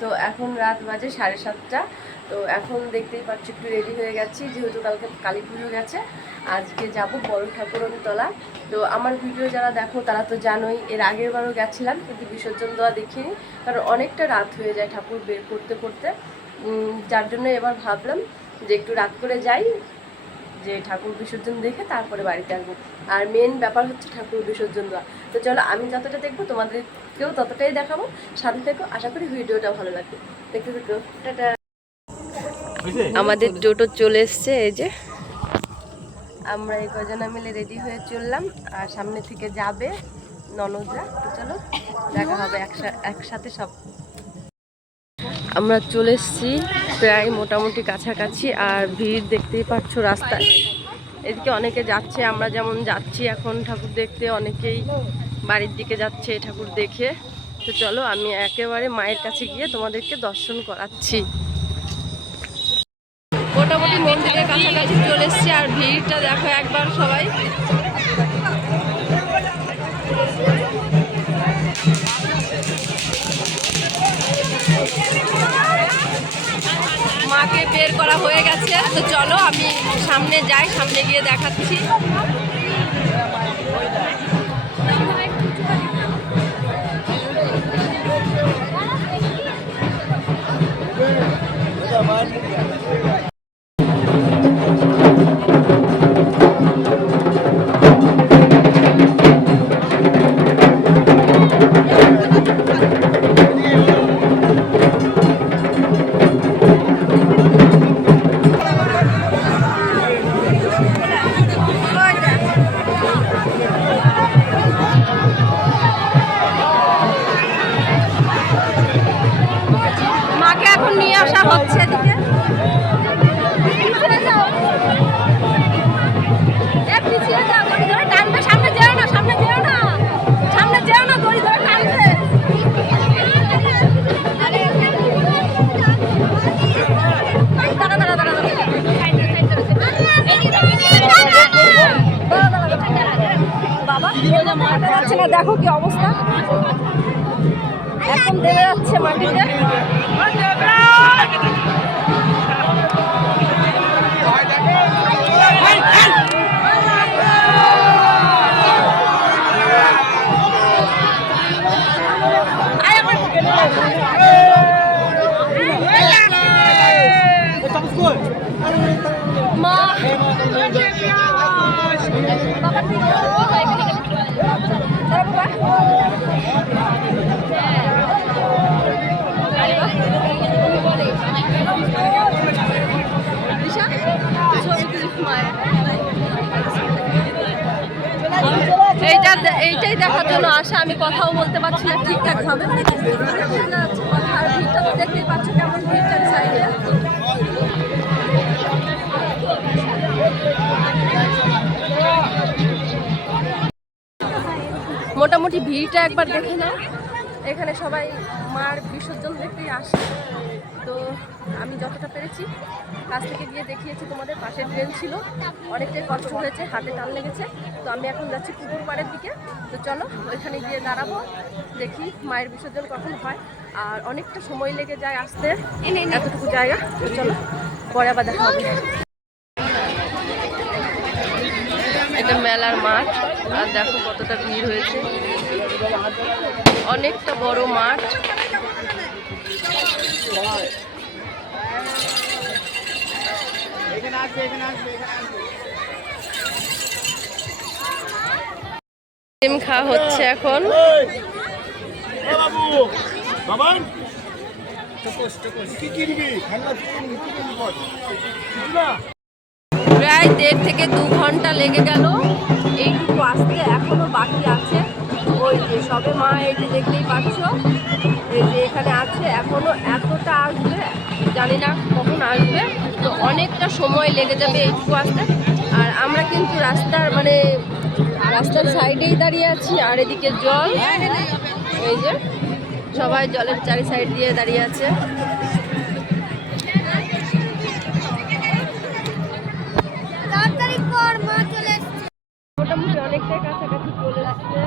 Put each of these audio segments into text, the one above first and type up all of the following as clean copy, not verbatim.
তো এখন রাত বাজে 7:30। তো এখন দেখতেই পাচ্ছ একটু রেডি হয়ে গেছি, যেহেতু কালকে কালী পুজো গেছে। আজকে যাব বড় ঠাকুরতলা। তো আমার ভিডিও যারা দেখো তারা তো জানোই, এর আগের বারও গেছিলাম কিন্তু বিসর্জন দেওয়া দেখিনি, কারণ অনেকটা রাত হয়ে যায় ঠাকুর বের করতে করতে। যার জন্য এবার ভাবলাম যে একটু রাত করে যাই, যে ঠাকুর বিসর্জন দেখে তারপরে বাড়িতে আসবো। আর মেন ব্যাপার হচ্ছে ঠাকুর বিসর্জন দেওয়া। তো চলো, আমি যতটা দেখবো তোমাদেরকেও ততটাই দেখাবো। সাথে থেকো, আশা করি ভিডিওটা ভালো লাগবে। দেখতে থেকো। টাটা। আমাদের টোটো চলে এসছে, এই যে আমরা এই কজনা মিলে রেডি হয়ে চললাম, আর সামনে থেকে যাবে ননদরা। তো চলো দেখা হবে একসাথে সব। আমরা চলে এসেছি প্রায় মোটামুটি কাছাকাছি, আর ভিড় দেখতেই পাচ্ছ রাস্তায়। এদিকে অনেকে যাচ্ছে, আমরা যেমন যাচ্ছি এখন ঠাকুর দেখতে, অনেকেই বাড়ির দিকে যাচ্ছে ঠাকুর দেখে। তো চলো, আমি একেবারে মায়ের কাছে গিয়ে তোমাদেরকে দর্শন করাচ্ছি। মোটামুটি মন্দিরের কাছাকাছি চলে এসেছি, আর ভিড়টা দেখো একবার সবাই। মাকে বের করা হয়ে গেছে। তো চলো আমি সামনে যাই, সামনে গিয়ে দেখাচ্ছি। মাকে এখন নিয়ে আসা হচ্ছে এদিকে। সামনে যেও না, সামনে যেও না, সামনে যেও না, দড়ি ধরে টানবে। বাবা যাচ্ছে না, দেখো কি অবস্থা, এখন দেবে যাচ্ছে মাটিতে। মা এইটাই দেখার জন্য আসা। আমি কথাও বলতে পারছি না ঠিকঠাক ভাবে, আর ভিড়টা তো দেখতেই পাচ্ছ কেমন ভিড়টার সাইডে। মোটামুটি ভিড়টা একবার দেখে নাও। এখানে সবাই মার বিসর্জন দেখতেই আসে। তো আমি যতটা পেরেছি কাছ থেকে গিয়ে দেখিয়েছি তোমাদের। পাশে ট্রেন ছিল, অনেকটাই কষ্ট হয়েছে, হাতে টান লেগেছে। তো আমি এখন যাচ্ছি পুকুর পাড়ের দিকে। তো চলো ওইখানে গিয়ে দাঁড়াবো, দেখি মায়ের বিসর্জন কখন হয়। আর অনেকটা সময় লেগে যায় আসতে এতটুকু জায়গা। তো চলো পরে আবার দেখা হবে। এটা মেলার মাঠ, আর দেখো কতটা ভিড় হয়েছে, অনেকটা বড় মাঠ। ডিম খাওয়া হচ্ছে এখন। প্রায় 1.5 থেকে 2 ঘন্টা লেগে গেল এইটুকু আসতে, এখনো বাকি আছে। ওই যে সবে মা এই যে দেখতেই পাচ্ছ, এই যে এখানে আছে, এখনো এতটা আসবে, জানি না কখন আসবে। তো অনেকটা সময় লেগে যাবে এইটুকু আসতে। আর আমরা কিন্তু রাস্তার সাইডেই দাঁড়িয়ে আছি, আর এদিকে জল, এই যে সবাই জলের চারি সাইড দিয়ে দাঁড়িয়ে আছে। মোটামুটি অনেকটাই কাছাকাছি চলে আসছে।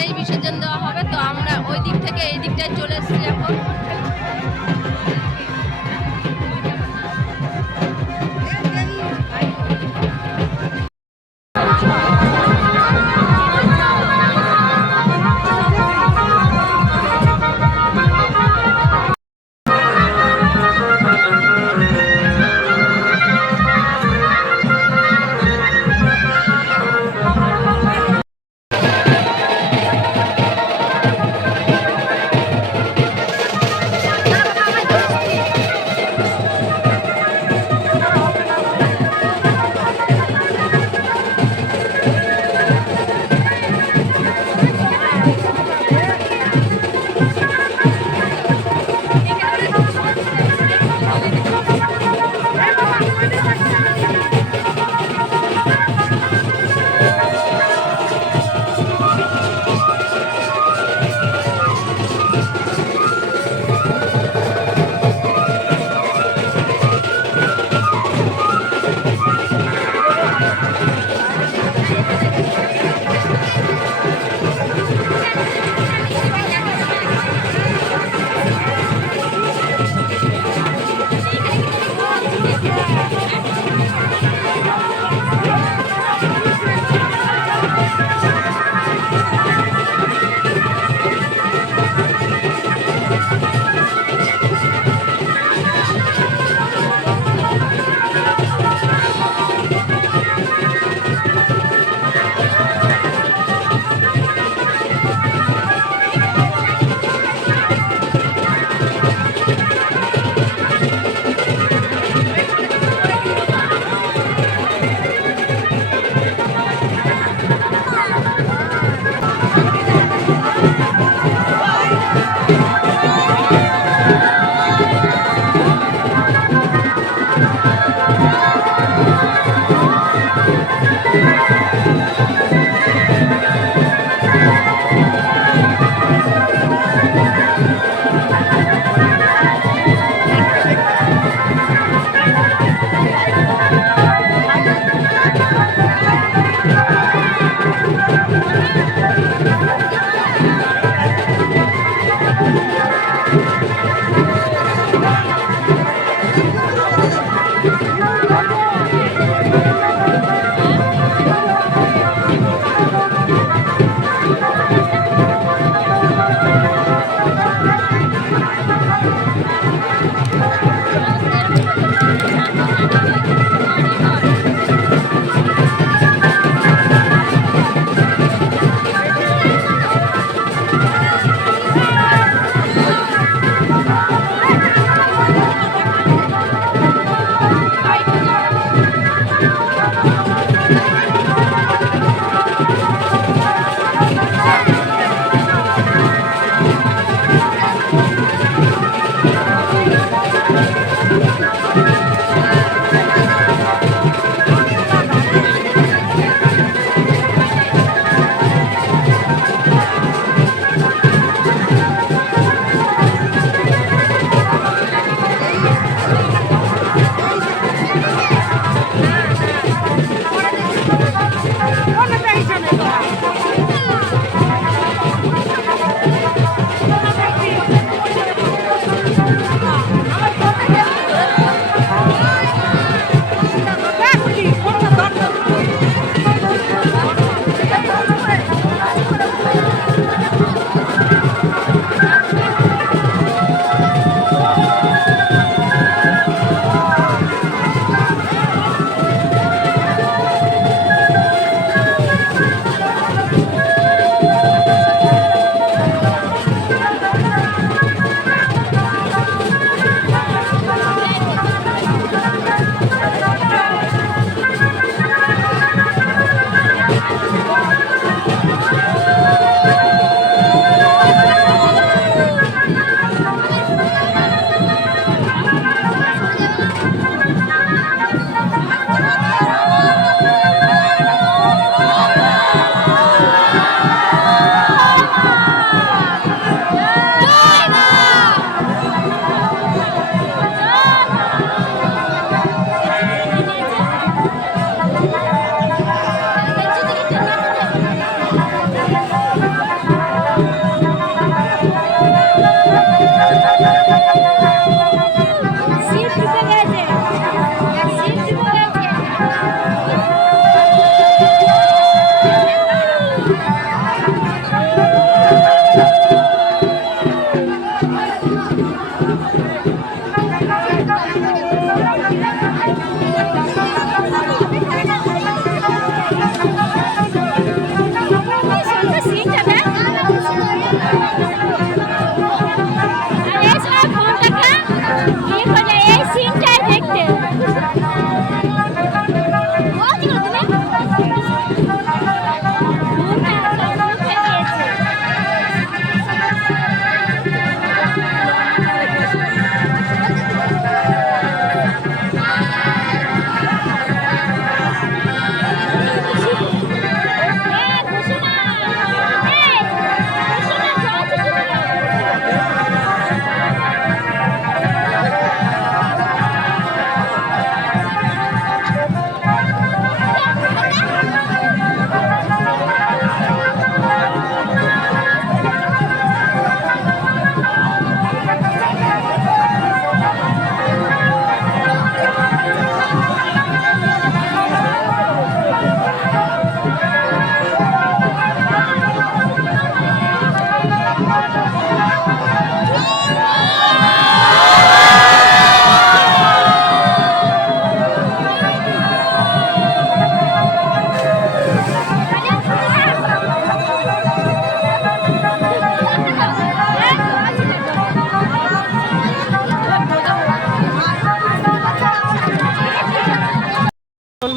এখানেই বিসর্জন দেওয়া হবে। তো আমরা ওই দিক থেকে এই দিকটায় চলে এসেছি এখন।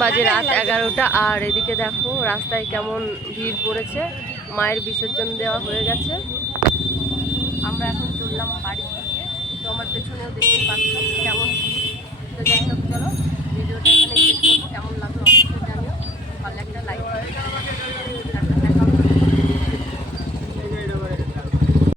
বাজে রাত 11টা আর এদিকে দেখো রাস্তায় কেমন ভিড় পড়েছে। মায়ের বিসর্জন দেওয়া হয়ে গেছে, আমরা এখন চললাম বাড়ির দিকে। তো আমার পেছনেও দেখতে পাচ্ছ কেমন ভিড়। তো যাই হোক চলো ভিডিওটা এখানে শেষ করবো।